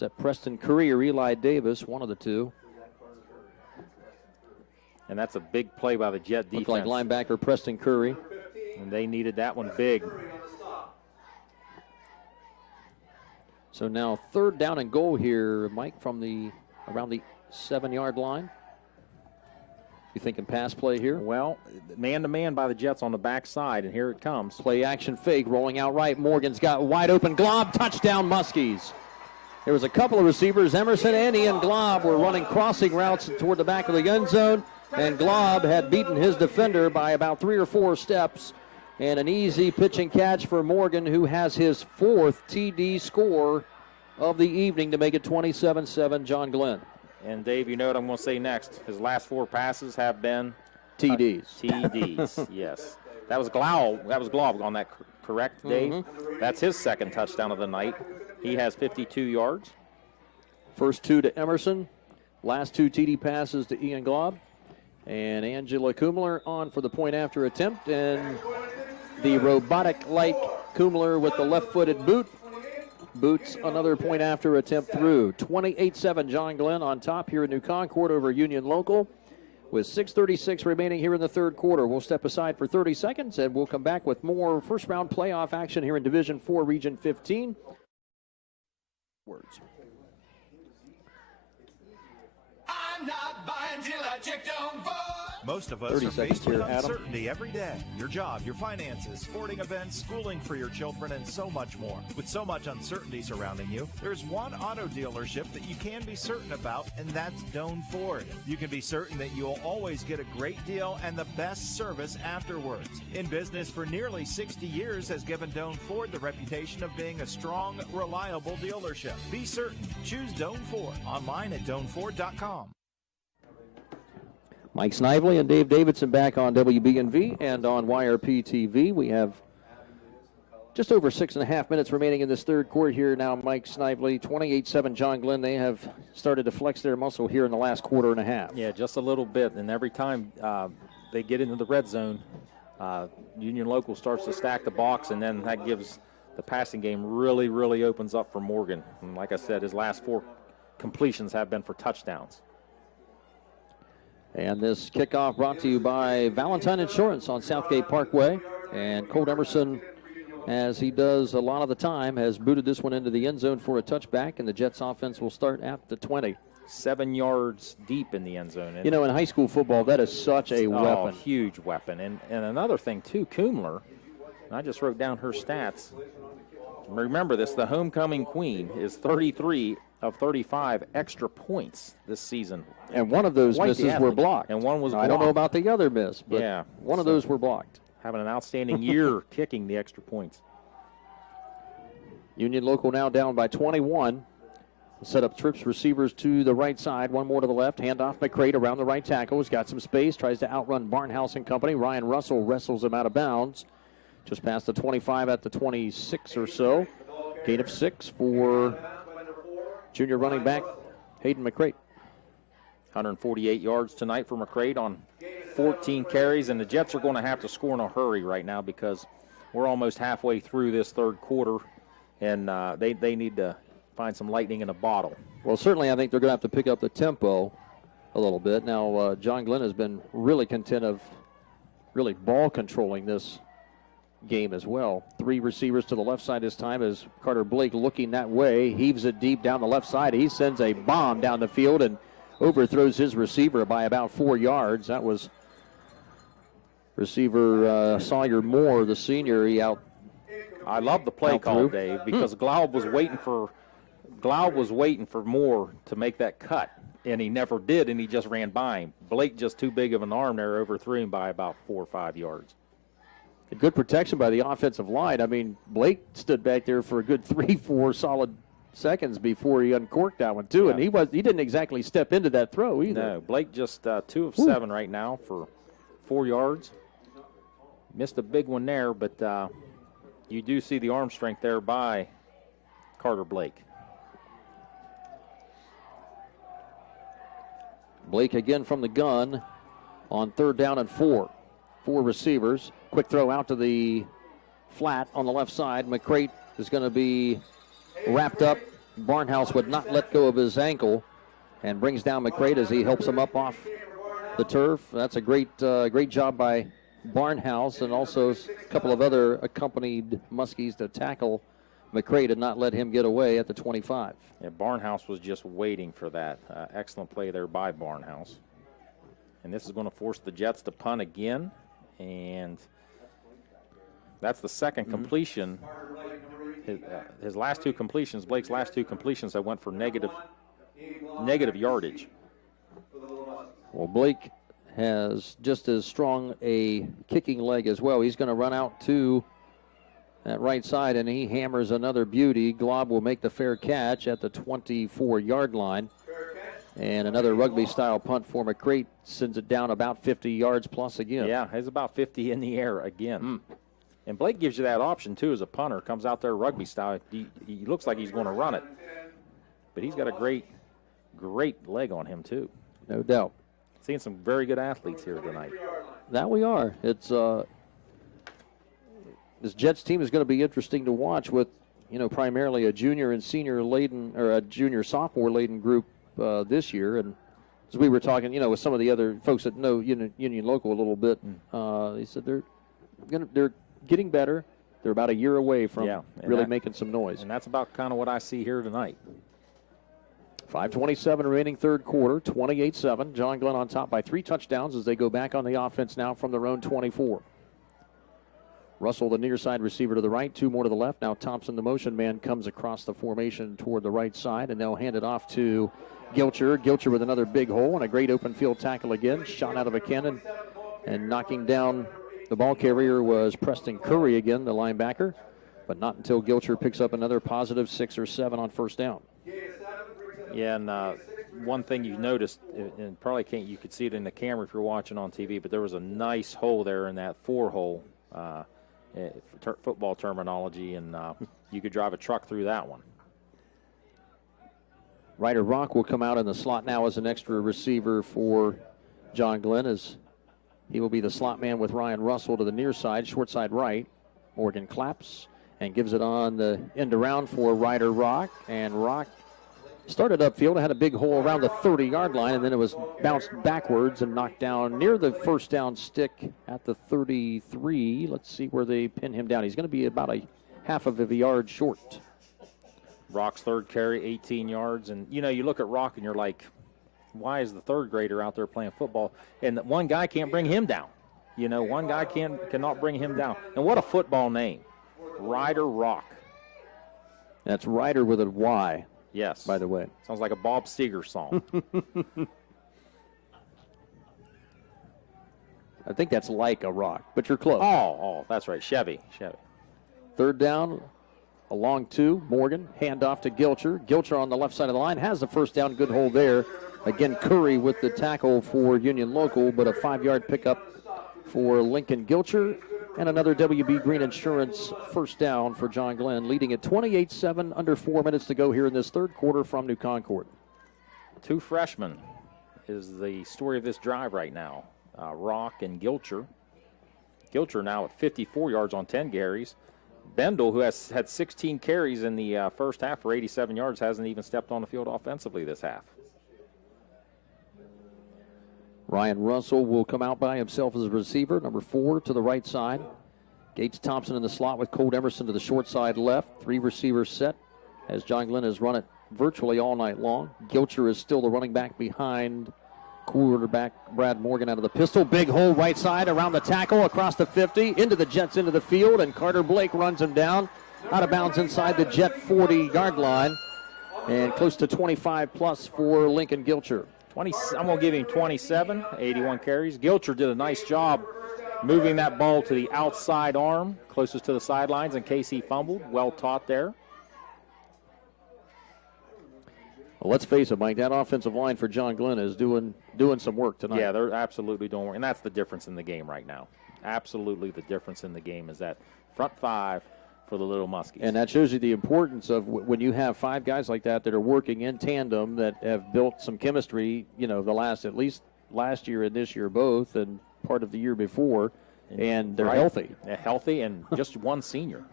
Is that Preston Curry or Eli Davis? One of the two. And that's a big play by the Jet defense. Looked like linebacker Preston Curry. And they needed that one big. So now 3rd down and goal here, Mike, from around the 7-yard line. You thinking pass play here? Well, man-to-man by the Jets on the backside, and here it comes. Play action fake, rolling out right. Morgan's got wide open. Glob, touchdown Muskies. There was a couple of receivers. Emerson and Ian Glob were running crossing routes toward the back of the end zone, and Glob had beaten his defender by about 3 or 4 steps. And an easy pitch and catch for Morgan, who has his 4th TD score of the evening to make it 27-7 John Glenn. And, Dave, you know what I'm going to say next. His last 4 passes have been TDs. TDs, yes. That was Glob on that, correct, Dave? Mm-hmm. That's his 2nd touchdown of the night. He has 52 yards. First 2 to Emerson. Last 2 TD passes to Ian Glob. And Angela Kumler on for the point after attempt. And the robotic-like Kumler with the left-footed boot. Boots another point after attempt through. 28-7 John Glenn on top here in New Concord over Union Local. With 6:36 remaining here in the 3rd quarter. We'll step aside for 30 seconds and we'll come back with more first-round playoff action here in Division 4, Region 15. Words. I'm not buying till I check Doan Ford. Most of us are faced with uncertainty every day. Your job, your finances, sporting events, schooling for your children, and so much more. With so much uncertainty surrounding you, there's one auto dealership that you can be certain about, and that's Doan Ford. You can be certain that you'll always get a great deal and the best service afterwards. In business for nearly 60 years has given Doan Ford the reputation of being a strong, reliable dealership. Be certain. Choose Doan Ford. Online at DoanFord.com. Mike Snively and Dave Davidson back on WBNV and on YRP TV. We have just over 6.5 minutes remaining in this 3rd quarter here now. Mike Snively, 28-7 John Glenn. They have started to flex their muscle here in the last quarter and a half. Yeah, just a little bit. And every time they get into the red zone, Union Local starts to stack the box, and then that gives the passing game really opens up for Morgan. And like I said, his last 4 completions have been for touchdowns. And this kickoff brought to you by Valentine Insurance on Southgate Parkway. And Colt Emerson, as he does a lot of the time, has booted this one into the end zone for a touchback, and the Jets offense will start at the 20. 7 yards deep in the end zone. You know, in high school football, that is such a weapon. Huge weapon. And another thing, too, Kumler, I just wrote down her stats. Remember this, the homecoming queen is 33 of 35 extra points this season. And one of those misses were blocked. And one was blocked. I don't know about the other miss, but yeah, one of those were blocked. Having an outstanding year kicking the extra points. Union Local now down by 21. Set up trips receivers to the right side, one more to the left. Handoff McCrate around the right tackle. He's got some space, tries to outrun Barnhouse and company. Ryan Russell wrestles him out of bounds. Just past the 25 at the 26 or so. Gain of 6 for junior running back Hayden McCrate. 148 yards tonight for McCrate on 14 carries, and the Jets are going to have to score in a hurry right now because we're almost halfway through this 3rd quarter, and they need to find some lightning in a bottle. Well, certainly I think they're going to have to pick up the tempo a little bit. Now, John Glenn has been really content of really ball controlling this game as well. 3 receivers to the left side this time as Carter Blake looking that way, heaves it deep down the left side. He sends a bomb down the field and overthrows his receiver by about 4 yards. That was receiver Sawyer Moore, the senior. I love the play call, Dave, because Glaub was waiting for Moore to make that cut, and he never did, and he just ran by him. Blake just too big of an arm there, overthrew him by about 4 or 5 yards. A good protection by the offensive line. I mean, Blake stood back there for a good 3-4 solid seconds before he uncorked that one too, and he didn't exactly step into that throw either. No, Blake just 2 of 7 right now for 4 yards. Missed a big one there, but you do see the arm strength there by Carter Blake. Blake again from the gun on 3rd down and 4. 4 receivers. Quick throw out to the flat on the left side. McCrate is going to be wrapped up Barnhouse would not let go of his ankle and brings down McCray as he helps him up off the turf. That's a great job by Barnhouse, and also a couple of other accompanied Muskies to tackle McCray to not let him get away at the 25. Yeah, Barnhouse was just waiting for that. Excellent play there by Barnhouse. And this is going to force the Jets to punt again. And that's the second completion. His last two completions, Blake's last two completions, that went for negative yardage. Well, Blake has just as strong a kicking leg as well. He's going to run out to that right side, and he hammers another beauty. Glob will make the fair catch at the 24-yard line. And another rugby-style punt for McCray sends it down about 50 yards plus again. Yeah, it's about 50 in the air again. And Blake gives you that option, too, as a punter. Comes out there rugby style. He looks like he's going to run it. But he's got a great leg on him, too. No doubt. Seeing some very good athletes here tonight. That we are. It's this Jets team is going to be interesting to watch with, primarily a junior and senior laden, or a junior sophomore laden group this year. And as we were talking, with some of the other folks that know Union Local a little bit, they said they're getting better. They're about a year away from really making some noise. And that's about kind of what I see here tonight. 5:27 remaining third quarter, 28-7. John Glenn on top by 3 touchdowns as they go back on the offense now from their own 24. Russell, the near side receiver to the right, 2 more to the left. Now Thompson, the motion man, comes across the formation toward the right side, and they'll hand it off to Gilcher. Gilcher with another big hole and a great open field tackle again. Shot out of a cannon, and knocking down the ball carrier was Preston Curry again, the linebacker, but not until Gilcher picks up another positive 6 or 7 on first down. Yeah, and one thing you've noticed, and probably you could see it in the camera if you're watching on TV, but there was a nice hole there in that 4 hole, football terminology, and you could drive a truck through that one. Ryder Rock will come out in the slot now as an extra receiver for John Glenn, as he will be the slot man with Ryan Russell to the near side, short side right. Morgan claps and gives it on the end around for Ryder Rock, and Rock started upfield, had a big hole around the 30-yard line, and then it was bounced backwards and knocked down near the first down stick at the 33. Let's see where they pin him down. He's going to be about a half of a yard short. Rock's third carry, 18 yards. And, you look at Rock and you're like, why is the third grader out there playing football? And one guy can't bring him down. One guy cannot bring him down. And what a football name, Ryder Rock. That's Ryder with a Y. Yes. By the way. Sounds like a Bob Seger song. I think that's like a rock, but you're close. Oh, that's right. Chevy. Third down, a long 2. Morgan, handoff to Gilcher. Gilcher on the left side of the line has the first down. Good hold there. Again, Curry with the tackle for Union Local, but a 5-yard pickup for Lincoln Gilcher. And another WB Green Insurance first down for John Glenn, leading at 28-7, under 4 minutes to go here in this third quarter from New Concord. 2 freshmen is the story of this drive right now, Rock and Gilcher. Gilcher now at 54 yards on 10 carries. Bendel, who has had 16 carries in the first half for 87 yards, hasn't even stepped on the field offensively this half. Ryan Russell will come out by himself as a receiver, number 4 to the right side. Gates Thompson in the slot with Colt Emerson to the short side left. 3 receivers set as John Glenn has run it virtually all night long. Gilcher is still the running back behind quarterback Brad Morgan out of the pistol. Big hole right side around the tackle across the 50 into the Jets into the field, and Carter Blake runs him down out of bounds inside the Jet 40-yard line and close to 25 plus for Lincoln Gilcher. I'm going to give him 27, 81 carries. Gilcher did a nice job moving that ball to the outside arm, closest to the sidelines in case he fumbled. Well taught there. Well, let's face it, Mike, that offensive line for John Glenn is doing some work tonight. Yeah, they're absolutely doing work, and that's the difference in the game right now. Absolutely the difference in the game is that front 5 for the Little Muskies. And that shows you the importance of when you have 5 guys like that are working in tandem, that have built some chemistry, at least last year and this year both, and part of the year before, and they're healthy. Yeah, healthy, and just one senior.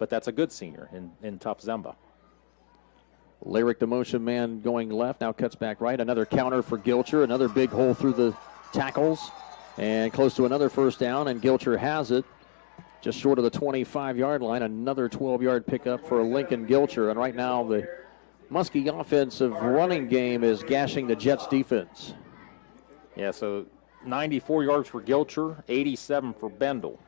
But that's a good senior in Tough Zemba. Lyric, the motion man, going left, now cuts back right. Another counter for Gilcher. Another big hole through the tackles. And close to another first down, and Gilcher has it. Just short of the 25-yard line. Another 12-yard pickup for Lincoln Gilcher. And right now the Muskie offensive running game is gashing the Jets defense. Yeah, so 94 yards for Gilcher, 87 for Bendel.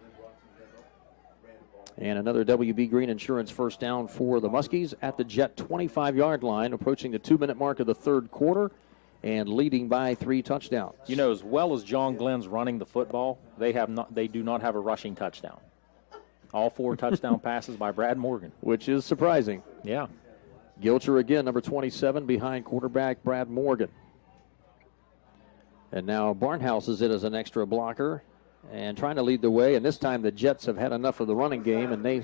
And another WB Green Insurance first down for the Muskies at the Jet 25-yard line, approaching the 2-minute mark of the third quarter and leading by 3 touchdowns. You know, as well as John Glenn's running the football, they do not have a rushing touchdown. All 4 touchdown passes by Brad Morgan. Which is surprising. Yeah. Gilcher again, number 27, behind quarterback Brad Morgan. And now Barnhouse is in as an extra blocker and trying to lead the way. And this time the Jets have had enough of the running game, and they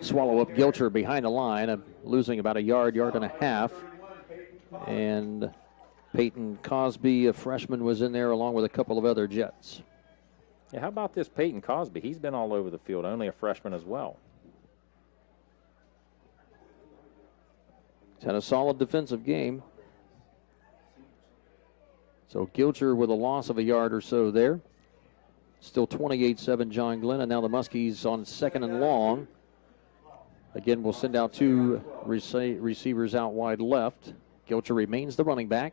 swallow up Gilcher behind the line, losing about a yard and a half. And Peyton Cosby, a freshman, was in there along with a couple of other Jets. Yeah, how about this Peyton Cosby? He's been all over the field, only a freshman as well. He's had a solid defensive game. So Gilcher with a loss of a yard or so there. Still 28-7 John Glenn, and now the Muskies on 2nd and long. Again, we'll send out 2 receivers out wide left. Gilcher remains the running back.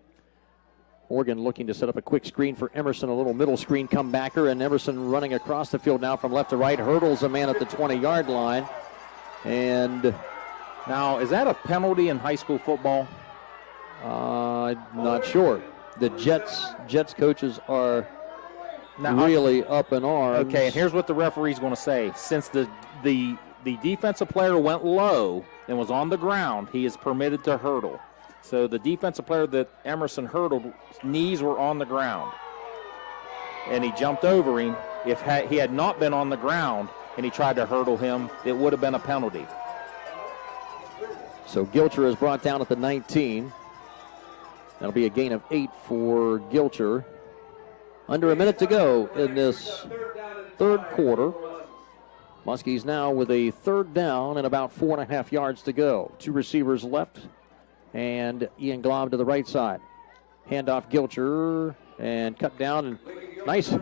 Morgan looking to set up a quick screen for Emerson, a little middle screen comebacker, and Emerson running across the field now from left to right, hurdles a man at the 20-yard line. And now, is that a penalty in high school football? Not sure. The Jets coaches are really up in arms. Okay, and here's what the referee's going to say. Since the defensive player went low and was on the ground, he is permitted to hurdle. So the defensive player that Emerson hurdled, knees were on the ground. And he jumped over him. If he had not been on the ground and he tried to hurdle him, it would have been a penalty. So Gilcher is brought down at the 19. That'll be a gain of 8 for Gilcher. Under a minute to go in this third quarter. Muskies now with a third down and about 4.5 yards to go. 2 receivers left, and Ian Glob to the right side. Handoff Gilcher and cut down, and nice